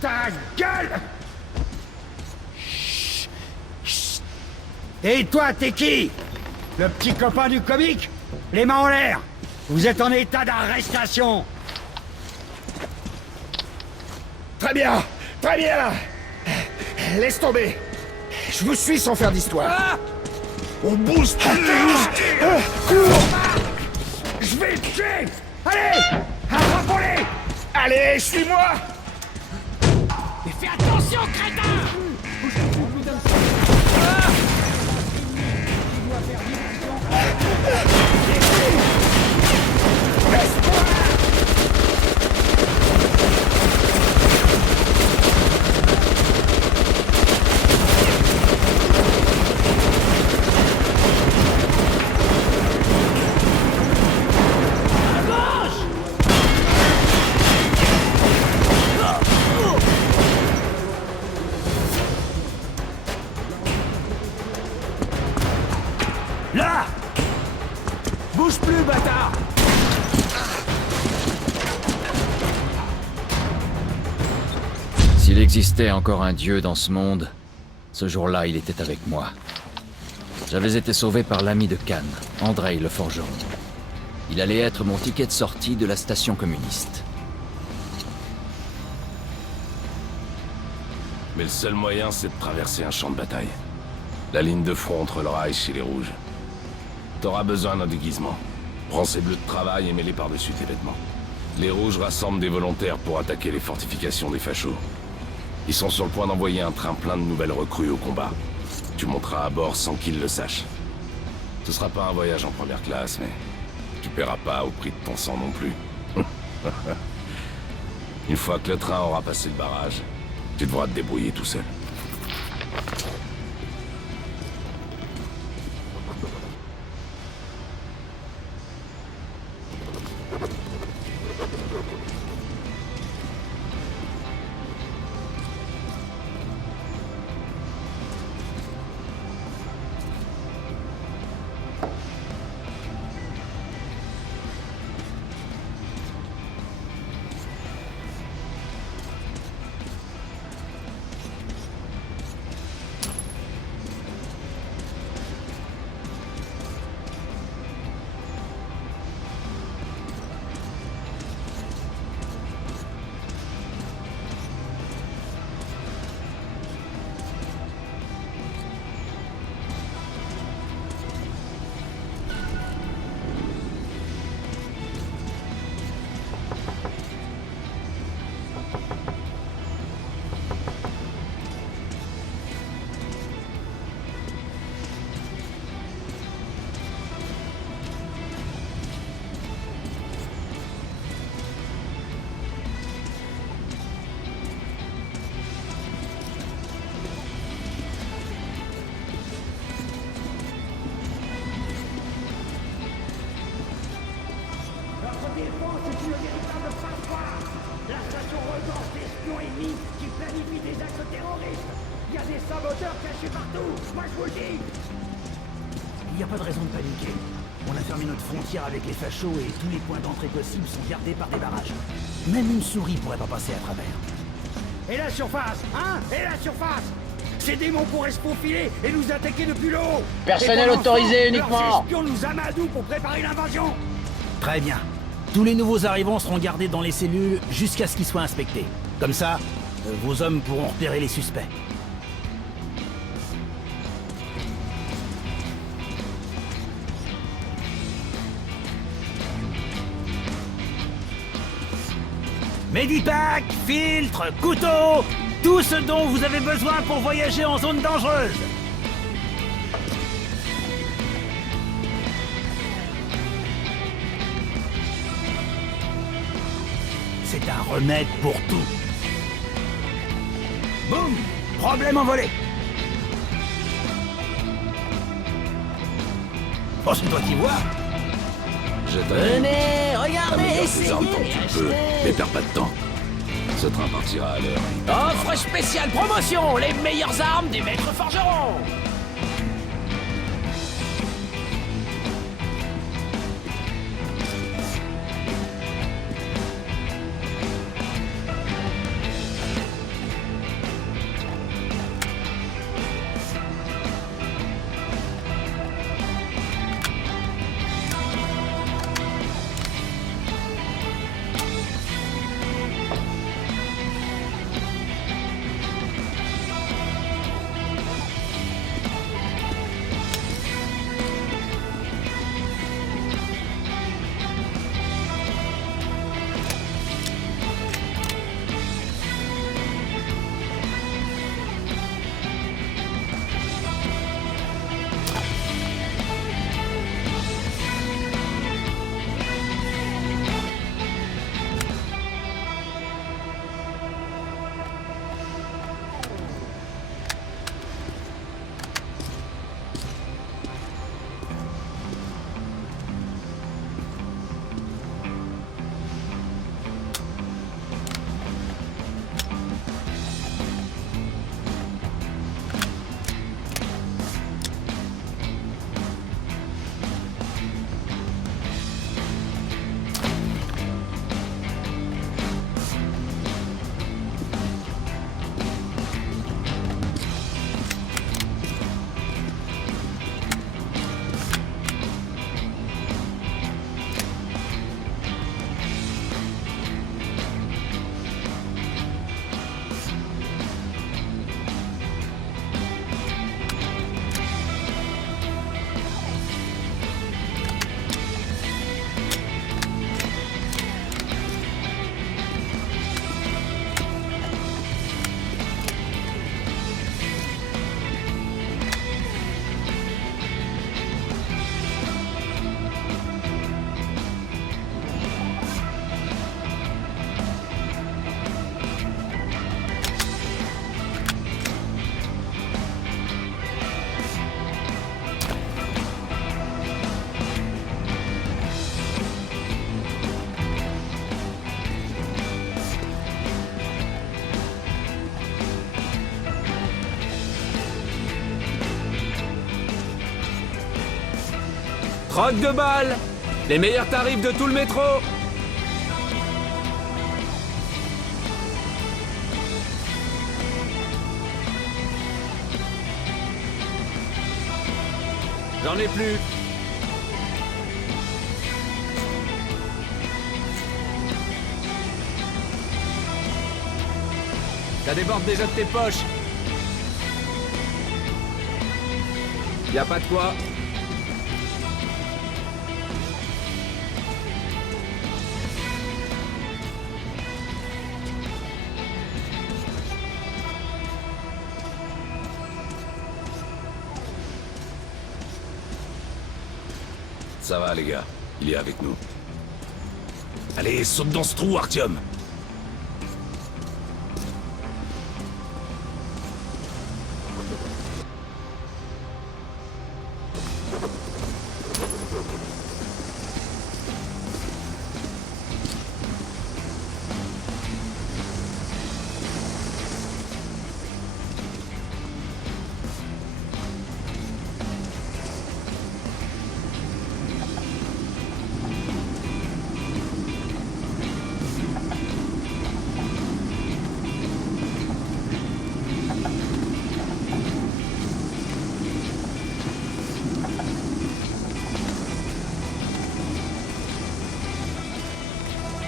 Ta gueule! Chut, chut. Et toi, t'es qui? Le petit copain du comique? Les mains en l'air! Vous êtes en état d'arrestation! Très bien, très bien. Laisse tomber. Je vous suis sans faire d'histoire. Ah! On bouge plus. Cours. Je vais le tuer! Allez! Attrapons-les! Allez, suis-moi. Mais fais attention, crétin! Là! Bouge plus, bâtard! S'il existait encore un dieu dans ce monde, ce jour-là, il était avec moi. J'avais été sauvé par l'ami de Khan, Andrei le forgeron. Il allait être mon ticket de sortie de la station communiste. Mais le seul moyen, c'est de traverser un champ de bataille. La ligne de front entre le Reich et les Rouges. T'auras besoin d'un déguisement. Prends ces bleus de travail et mets-les par-dessus tes vêtements. Les Rouges rassemblent des volontaires pour attaquer les fortifications des fachos. Ils sont sur le point d'envoyer un train plein de nouvelles recrues au combat. Tu monteras à bord sans qu'ils le sachent. Ce sera pas un voyage en première classe, mais tu paieras pas au prix de ton sang non plus. Une fois que le train aura passé le barrage, tu devras te débrouiller tout seul. Défense est une véritable passoire. La station regorge d'espions ennemis qui planifient des actes terroristes. Il y a des saboteurs cachés partout. Moi, je vous le dis. Il n'y a pas de raison de paniquer. On a fermé notre frontière avec les fachos et tous les points d'entrée possibles sont gardés par des barrages. Même une souris pourrait pas passer à travers. Et la surface, hein? Et la surface! Ces démons pourraient se faufiler et nous attaquer depuis le haut. Personnel autorisé uniquement. Leurs espions nous amadouent pour préparer l'invasion. Très bien. Tous les nouveaux arrivants seront gardés dans les cellules jusqu'à ce qu'ils soient inspectés. Comme ça, vos hommes pourront repérer les suspects. Medipack, filtre, couteau, tout ce dont vous avez besoin pour voyager en zone dangereuse. C'est un remède pour tout. Boum! Problème envolé. Oh, c'est toi qui vois. Je t'aime. Venez, regardez, Améliore tes armes tant que essayez, tu peux, mais achetez. perds pas de temps. Ce train partira à l'heure. Offre spéciale promotion, les meilleures armes des maîtres forgerons. Croque de balle. Les meilleurs tarifs de tout le métro. J'en ai plus. Ça déborde déjà de tes poches. Y a pas de quoi. Ça va, les gars. Il est avec nous. Allez, saute dans ce trou, Artyom.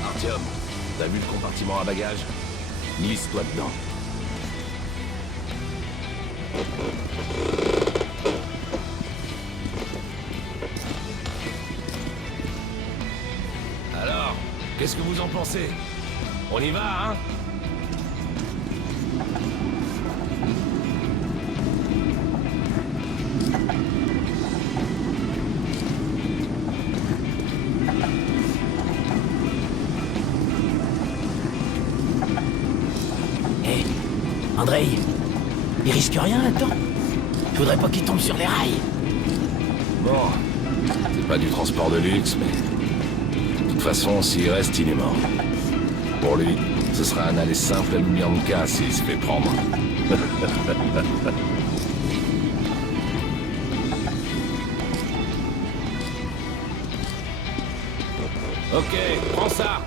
Artyom, t'as vu le compartiment à bagages? Glisse-toi dedans. Alors, qu'est-ce que vous en pensez? On y va, hein? Hé, Andrei, il risque rien là-dedans. Je voudrais pas qu'il tombe sur les rails. Bon, c'est pas du transport de luxe, mais... De toute façon, s'il reste, il est mort. Pour lui, ce sera un aller simple à Lubyanka s'il se fait prendre. Ok, prends ça.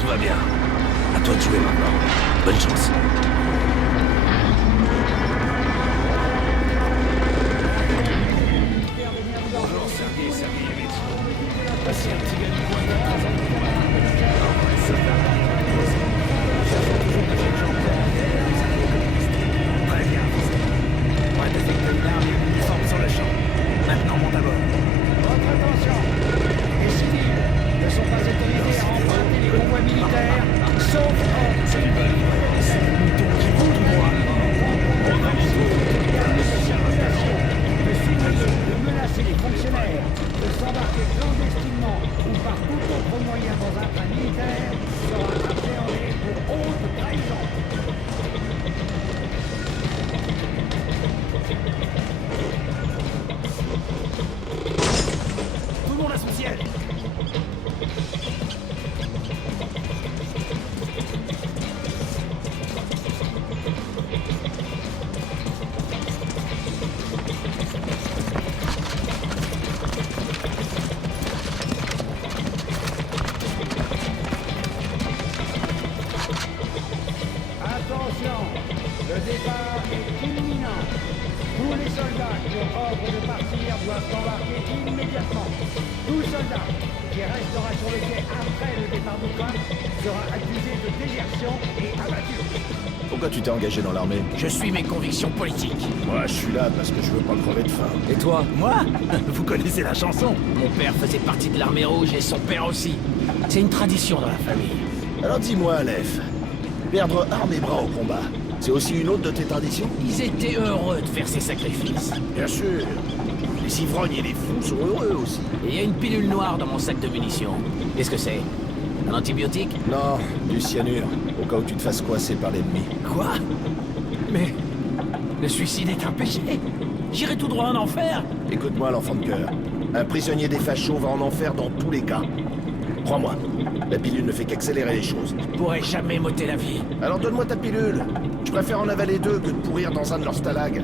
Tout va bien. À toi de jouer maintenant. Bonne chance. Bonjour, Sergei Sergeyevich. Passez un petit gars du coin de temps en temps. Ah ouais, ça va. Cherchons toujours de jeunes gens prêts à la guerre, les anarcho-communistes. Très bien. On va détecter une arme et une uniforme sur le champ. Maintenant, monte à bord. Votre attention. Les civils ne sont pas autorisés à emprunter les convois militaires, sauf en C'est le mouton qui vont tout droit. de menacer les fonctionnaires, de s'embarquer clandestinement ou par tout autre moyen dans un train militaire sera appréhendé pour haute trahison. Tout le monde à son siège. Attention, le départ est imminent. Tous les soldats qui ont ordre de partir doivent embarquer immédiatement. Tout soldat qui restera sur le quai après le départ du train sera accusé de désertion et abattu. Pourquoi tu t'es engagé dans l'armée? Je suis mes convictions politiques. Moi, je suis là parce que je veux pas crever de faim. Et toi? Moi? Vous connaissez la chanson? Mon père faisait partie de l'armée rouge et son père aussi. C'est une tradition dans la famille. Alors dis-moi, Aleph, perdre armes et bras au combat, c'est aussi une autre de tes traditions? Ils étaient heureux de faire ces sacrifices. Bien sûr. Les ivrognes et les fous sont heureux aussi. Et il y a une pilule noire dans mon sac de munitions. Qu'est-ce que c'est? Un antibiotique? Non, du cyanure, au cas où tu te fasses coincer par l'ennemi. Quoi? Mais... le suicide est un péché. J'irai tout droit en enfer. Écoute-moi, l'enfant de cœur. Un prisonnier des fachos va en enfer dans tous les cas. Crois-moi, la pilule ne fait qu'accélérer les choses. Je pourrais jamais m'ôter la vie. Alors donne-moi ta pilule. Je préfère en avaler deux que de pourrir dans un de leurs stalags.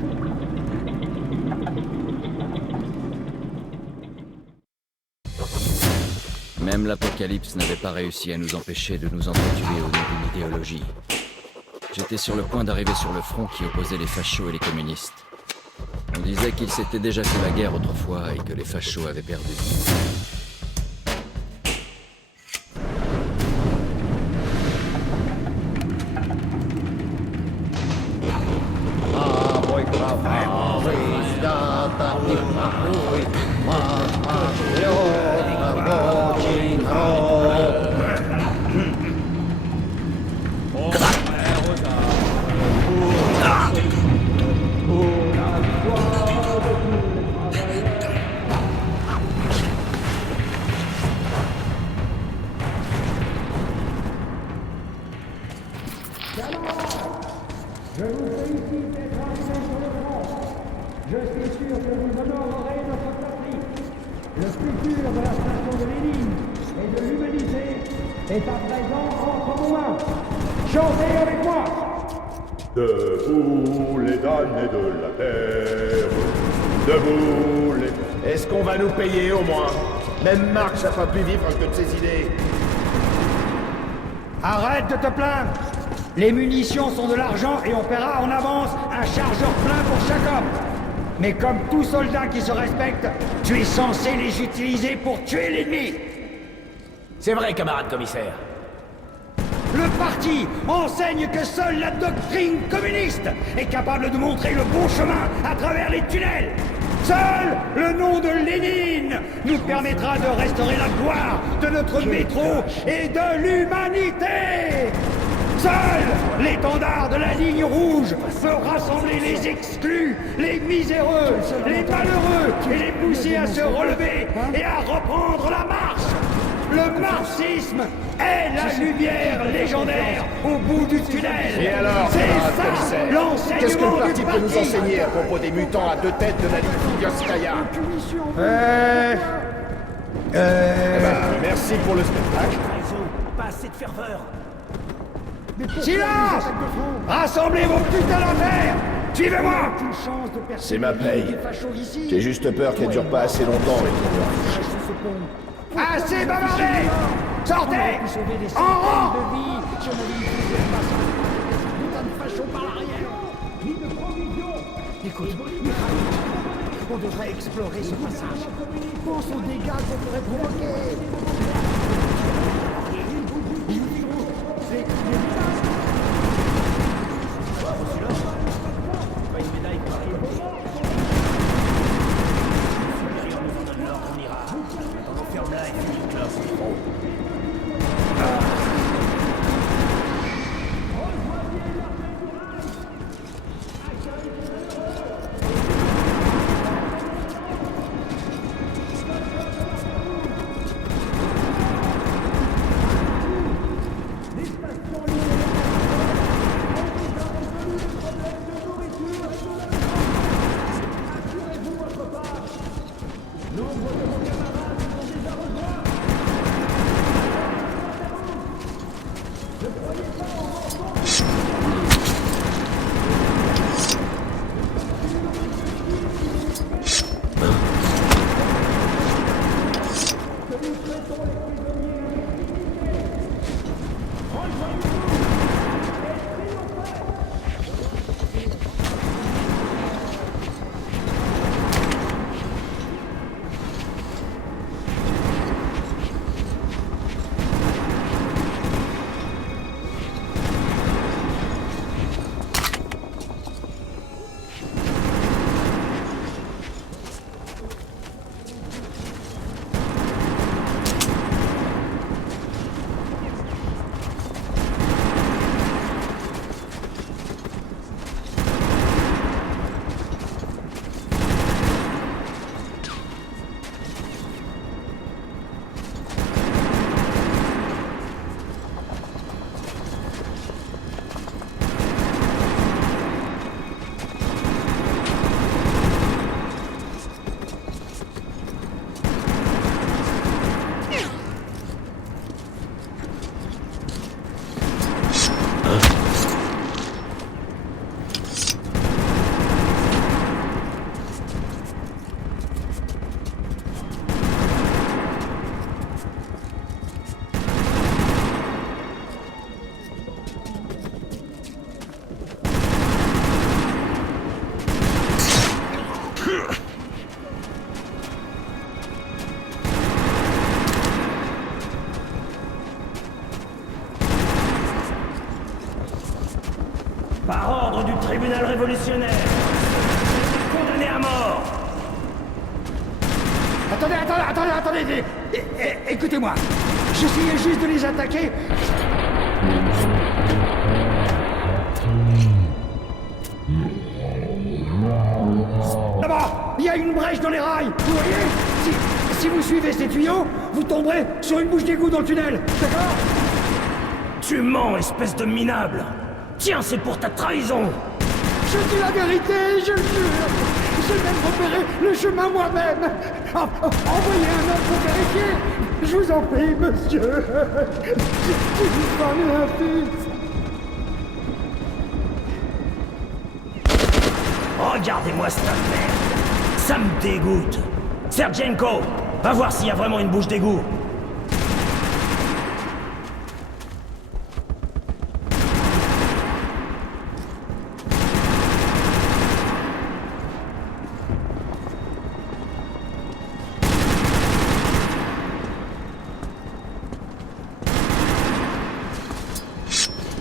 Même l'Apocalypse n'avait pas réussi à nous empêcher de nous entretuer au nom d'une idéologie. J'étais sur le point d'arriver sur le front qui opposait les fachos et les communistes. On disait qu'il s'était déjà fait la guerre autrefois et que les fachos avaient perdu. Je vous félicite d'être arrivés sur le front. Je suis sûr que vous honorerez notre patrie. Le futur de la station de Lénine et de l'humanité est à présent entre vos mains. Chantez avec moi. Debout les damnés de la terre, debout les... Est-ce qu'on va nous payer au moins? Même Marx n'a pas pu vivre que de ses idées. Arrête de te plaindre. Les munitions sont de l'argent et on paiera en avance un chargeur plein pour chaque homme. Mais comme tout soldat qui se respecte, tu es censé les utiliser pour tuer l'ennemi. C'est vrai, camarade commissaire. Le parti enseigne que seule la doctrine communiste est capable de montrer le bon chemin à travers les tunnels. Seul le nom de Lénine nous permettra de restaurer la gloire de notre métro et de l'humanité. Seul l'étendard de la ligne rouge peut rassembler les exclus, les miséreux, les malheureux et les pousser à se relever et à reprendre la marche. Le marxisme est la lumière légendaire au bout du tunnel. Et alors, c'est camarade ça commissaire, l'enseignement qu'est-ce que le du parti peut nous parti. enseigner à propos des mutants à deux têtes de la Ligue Filiosskaya? Merci pour le spectacle. Raison, pas assez de ferveur. Silence! Rassemblez vos putains d'affaires! Suivez-moi! C'est ma paye. J'ai juste peur qu'elle dure pas assez longtemps. Assez bavardé! Sortez! En rang! Écoute, on devrait explorer ce passage. Pense aux dégâts qu'on pourrait provoquer. Pas une médaille pareille. Si on nous en donne l'ordre, on ira. On ferme là et finit une clope. Par ordre du tribunal révolutionnaire, condamné à mort. Attendez, écoutez-moi. J'essayais juste de les attaquer. Là-bas, il y a une brèche dans les rails. Vous voyez? Si vous suivez ces tuyaux, vous tomberez sur une bouche d'égout dans le tunnel. D'accord? Tu mens, espèce de minable. Tiens, c'est pour ta trahison. Je dis la vérité, je le jure. J'ai même repéré le chemin moi-même. Envoyez un homme pour vérifier. Je vous en prie, monsieur. J'ai juste parlé un fils. Regardez-moi cette merde. Ça me dégoûte. Sergenko, va voir s'il y a vraiment une bouche d'égout.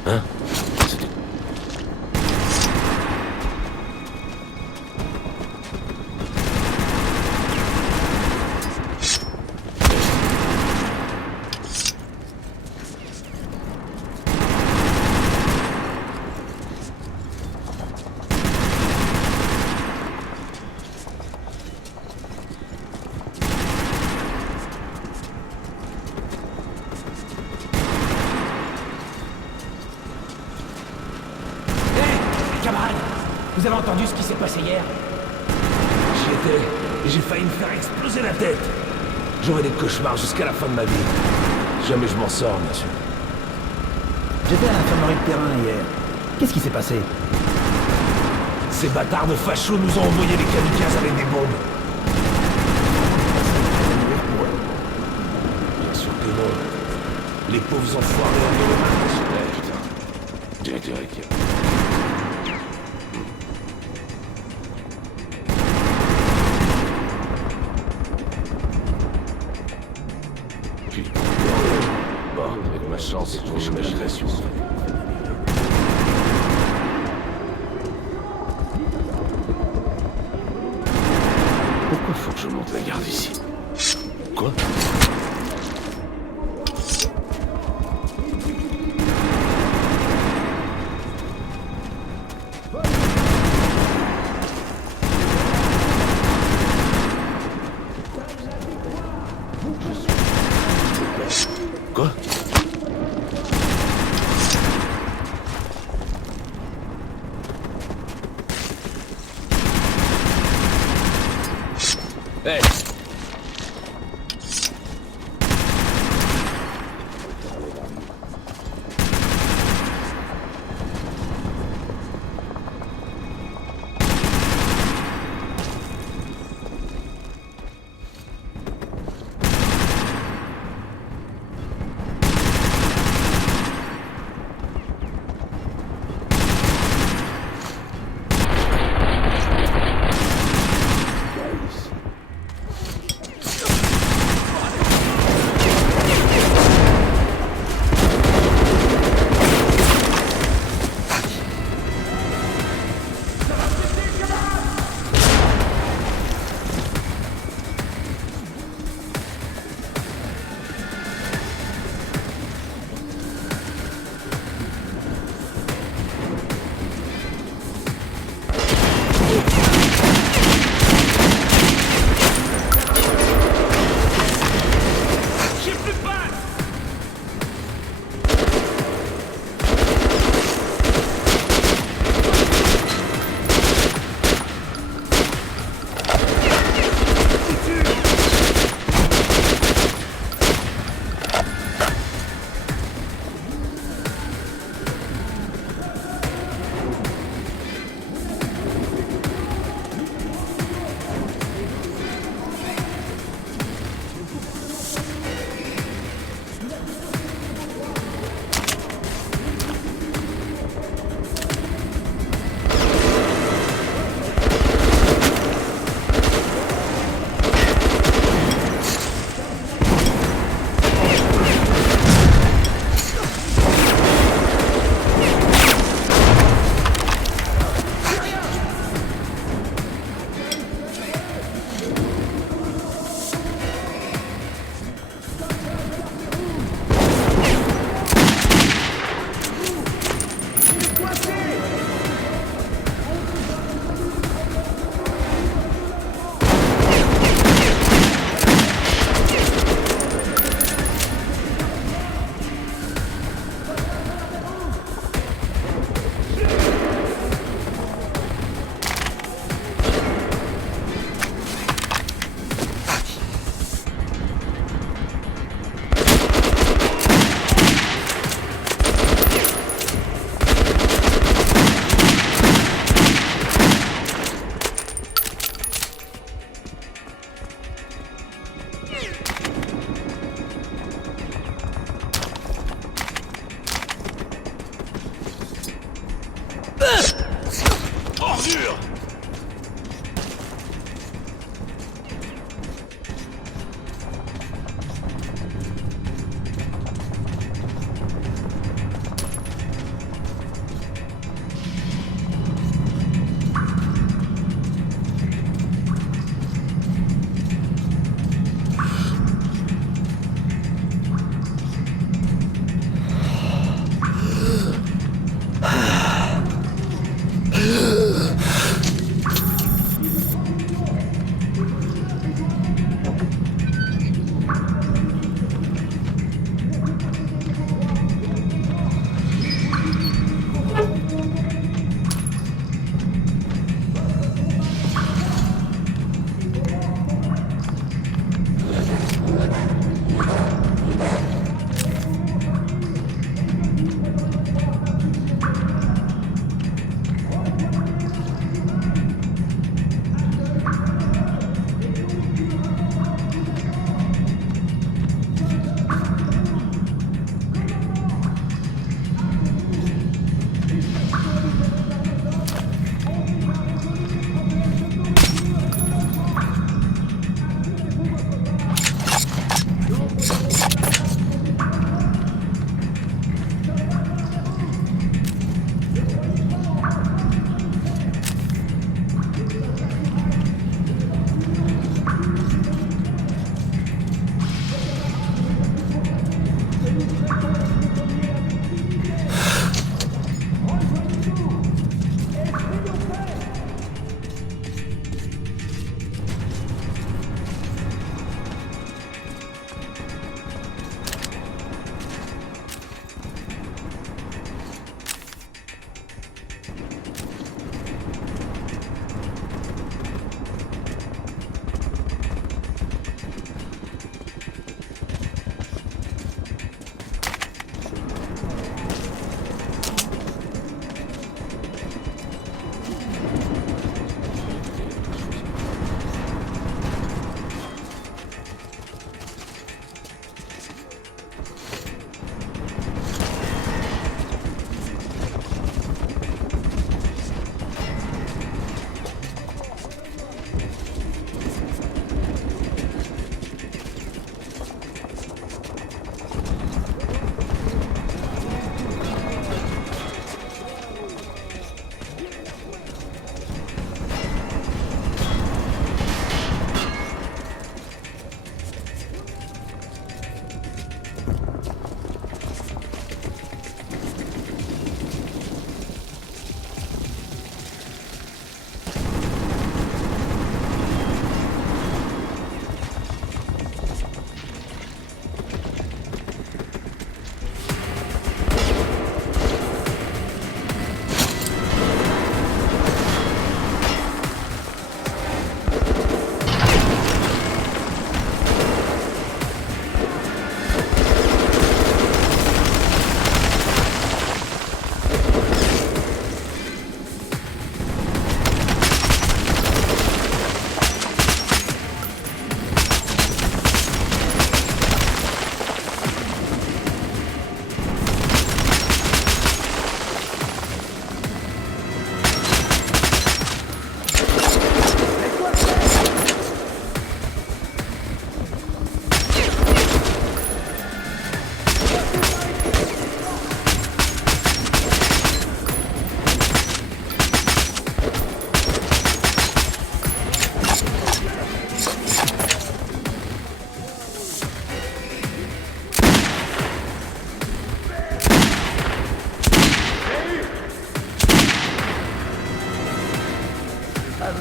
Hein? Camarade, vous avez entendu ce qui s'est passé hier? J'y étais, et j'ai failli me faire exploser la tête. J'aurai des cauchemars jusqu'à la fin de ma vie. Jamais je m'en sors, bien sûr. J'étais à l'infirmerie de terrain hier. Qu'est-ce qui s'est passé? Ces bâtards de fachos nous ont envoyé des kamikazes avec des bombes. Bien sûr que non. Les pauvres enfoirés en dehors. Putain. Directeur Ekia. Bon, avec ma chance, j'imaginerais sur. Pourquoi faut que je monte la garde ici? Quoi? Quoi? Hey!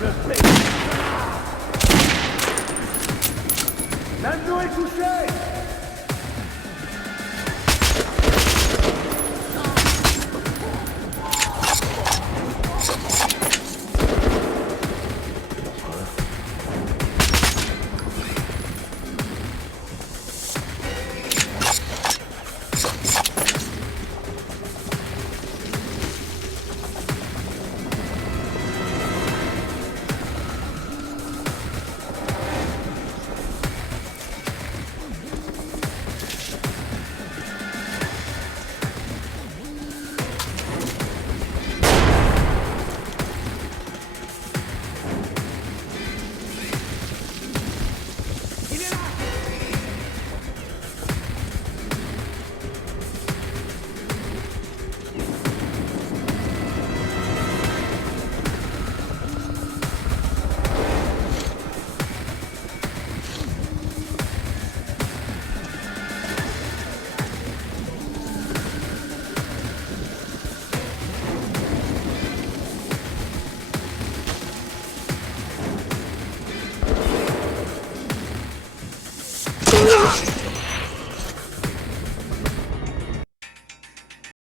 me plaît. L'un de nous est touché.